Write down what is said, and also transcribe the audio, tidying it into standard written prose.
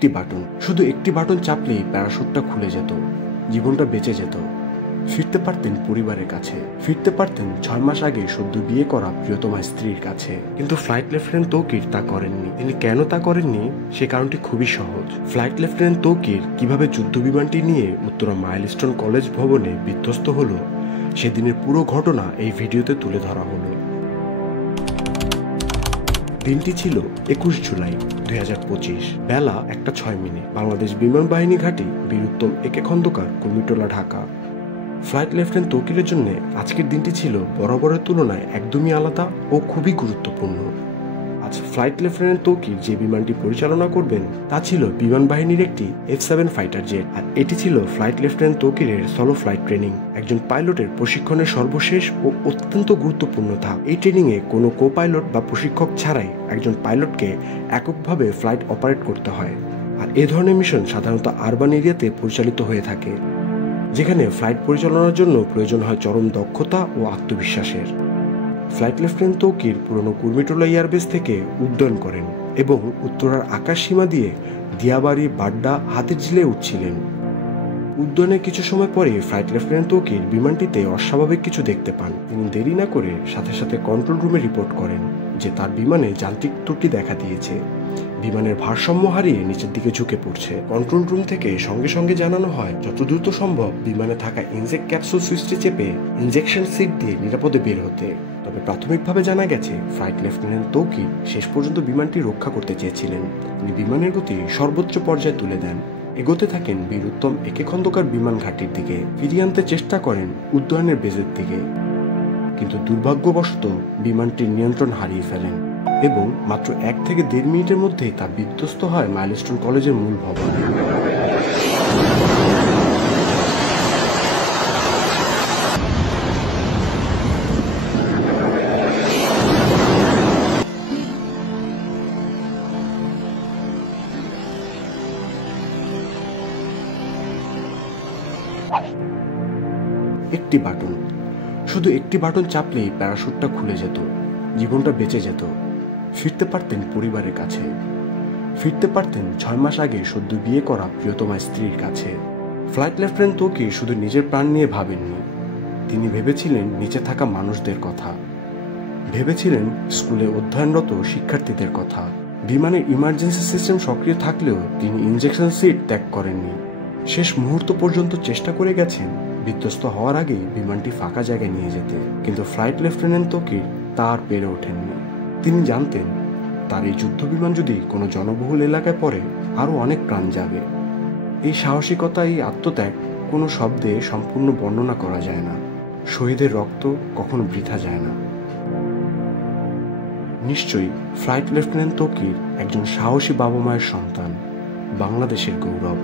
একটি বাটন, শুধু একটি বাটন চাপলেই প্যারাশুটটা খুলে যেত, জীবনটা বেঁচে যেত। ফিরতে পারতেন পরিবারের কাছে, ফিরতে পারতেন 6 মাস আগে সদ্য বিয়ে করা প্রিয়তমা স্ত্রীর কাছে। কিন্তু ফ্লাইট লেফটেন্যান্ট তৌকির তা করেননি। তিনি কেন তা করেননি সে কারণটি খুবই সহজ। ফ্লাইট লেফটেন্যান্ট তৌকির কিভাবে যুদ্ধ বিমানটি নিয়ে উত্তরা মাইলস্টোন কলেজ ভবনে বিধ্বস্ত হলো, সেদিনের পুরো ঘটনা এই ভিডিওতে তুলে ধরা হলো। দিনটি ছিল 21 জুলাই 2025, বেলা 1:06। বাংলাদেশ বিমান বাহিনী ঘাঁটি বীর উত্তম একে খন্দকার, কুর্মিটোলা, ঢাকা। ফ্লাইট লেফটেন্যান্ট তৌকিরের জন্য আজকের দিনটি ছিল বরাবরের তুলনায় একদমই আলাদা ও খুবই গুরুত্বপূর্ণ। আজ ফ্লাইট লেফটেন্যান্ট তৌকির যে বিমানটি পরিচালনা করবেন তা ছিল বিমান বাহিনীর একটি F-7 ফাইটার জেট, আর এটি ছিল ফ্লাইট লেফটেন্যান্ট তৌকিরের সলো ফ্লাইট ট্রেনিং, একজন পাইলটের প্রশিক্ষণের সর্বশেষ ও অত্যন্ত গুরুত্বপূর্ণ ধাপ। এই ট্রেনিংয়ে কোনো কো পাইলট বা প্রশিক্ষক ছাড়াই একজন পাইলটকে এককভাবে ফ্লাইট অপারেট করতে হয়, আর এ ধরনের মিশন সাধারণত আরবান এরিয়াতে পরিচালিত হয়ে থাকে, যেখানে ফ্লাইট পরিচালনার জন্য প্রয়োজন হয় চরম দক্ষতা ও আত্মবিশ্বাসের। ফ্লাইট লেফটেন্যান্ট তৌকির পুরনো কুর্মিটোলা এয়ারবেস থেকে উড্ডয়ন করেন এবং উত্তরার আকাশ সীমা দিয়ে দিয়াবাড়ি, বাড্ডা, হাতিরঝিলে উঠছিলেন। উড্ডয়নের কিছু সময় পরে ফ্লাইট লেফটেন্যান্ট তৌকির বিমানটিতে অস্বাভাবিক কিছু দেখতে পান। তিনি দেরি না করে সাথে সাথে কন্ট্রোল রুমে রিপোর্ট করেন যে তার বিমানে যান্ত্রিক ত্রুটি দেখা দিয়েছে। বিমানের ভারসাম্য হারিয়ে নিচের দিকে ঝুঁকে পড়ছে। কন্ট্রোল রুম থেকে সঙ্গে সঙ্গে জানানো হয় যত দ্রুত সম্ভব বিমানে থাকা ইনজেক্ট ক্যাপসুল সুইচটি চেপে ইনজেকশন সিট দিয়ে নিরাপদে বের হতে। তবে প্রাথমিকভাবে জানা গেছে ফ্লাইট লেফটেন্যান্ট তৌকির শেষ পর্যন্ত বিমানটি রক্ষা করতে চেয়েছিলেন। তিনি বিমানের গতি সর্বোচ্চ পর্যায়ে তুলে দেন, এগোতে থাকেন বীর উত্তম একে খন্দকার বিমান ঘাঁটির দিকে, ফিরিয়ে আনতে চেষ্টা করেন উড্ডয়নের বেজের দিকে। কিন্তু দুর্ভাগ্যবশত বিমানটির নিয়ন্ত্রণ হারিয়ে ফেলেন এবং মাত্র 1 থেকে 1.5 মিনিটের মধ্যেই তা বিধ্বস্ত হয় মাইলস্টোন কলেজের মূল ভবন। একটি বাটন, শুধু একটি বাটন চাপলেই প্যারাশুটটা খুলে যেত, জীবনটা বেঁচে যেত। ফিরতে পারতেন পরিবারের কাছে, ফিরতে পারতেন 6 মাস আগে সদ্য বিয়ে করা প্রিয়তমা স্ত্রীর কাছে। ফ্লাইট লেফটেন্যান্ট তৌকির শুধু নিজের প্রাণ নিয়ে ভাবেননি, তিনি ভেবেছিলেন নিচে থাকা মানুষদের কথা, ভেবেছিলেন স্কুলে অধ্যয়নরত শিক্ষার্থীদের কথা। বিমানের ইমার্জেন্সি সিস্টেম সক্রিয় থাকলেও তিনি ইনজেকশন সিট ত্যাগ করেননি। শেষ মুহূর্ত পর্যন্ত চেষ্টা করে গেছেন বিধ্বস্ত হওয়ার আগেই বিমানটি ফাঁকা জায়গায় নিয়ে যেতে, কিন্তু ফ্লাইট লেফটেন্যান্ট তৌকির তা আর পেরে ওঠেননি। তিনি জানতেন তার এই যুদ্ধ বিমান যদি কোনো জনবহুল এলাকায় পড়ে আরও অনেক প্রাণ যাবে। এই সাহসিকতা, এই আত্মত্যাগ কোনো শব্দে সম্পূর্ণ বর্ণনা করা যায় না। শহীদের রক্ত কখনো বৃথা যায় না। নিশ্চয়ই ফ্লাইট লেফটেন্যান্ট তৌকির একজন সাহসী বাবা মায়ের সন্তান, বাংলাদেশের গৌরব।